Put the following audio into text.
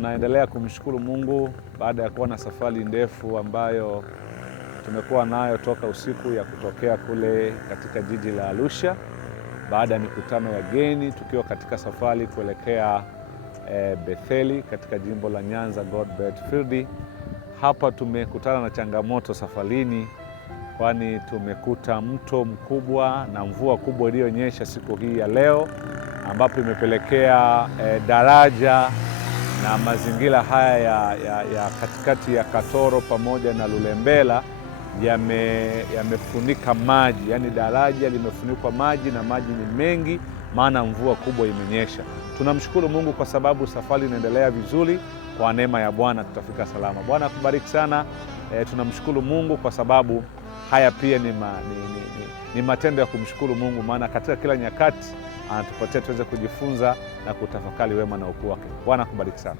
Tunaendelea kumshukuru Mungu baada ya kuwa na safari ndefu ambayo tumekuwa nayo toka usiku ya kutokea kule katika jiji la Arusha, baada ya mikutano ya geni, tukiwa katika safari kuelekea Betheli katika jimbo la Nyanza Godbert Field. Hapa tumekutana na changamoto safarini, kwani tumekuta mto mkubwa na mvua kubwa iliyonyesha siku hii ya leo, ambapo imepelekea daraja na mazingira haya ya katikati ya Katoro pamoja na Lulembela yamefunika maji, yaani daraja limefunikwa maji na maji ni mengi, maana mvua kubwa imenyesha. Tunamshukuru Mungu kwa sababu safari inaendelea vizuri. Kwa neema ya Bwana tutafika salama. Bwana akubariki sana. Tunamshukuru Mungu kwa sababu haya pia ni matendo ya kumshukuru Mungu, maana katika kila nyakati anatupatia tuweze kujifunza na kutafakari wema na ukuu wake. Bwana akubariki sana.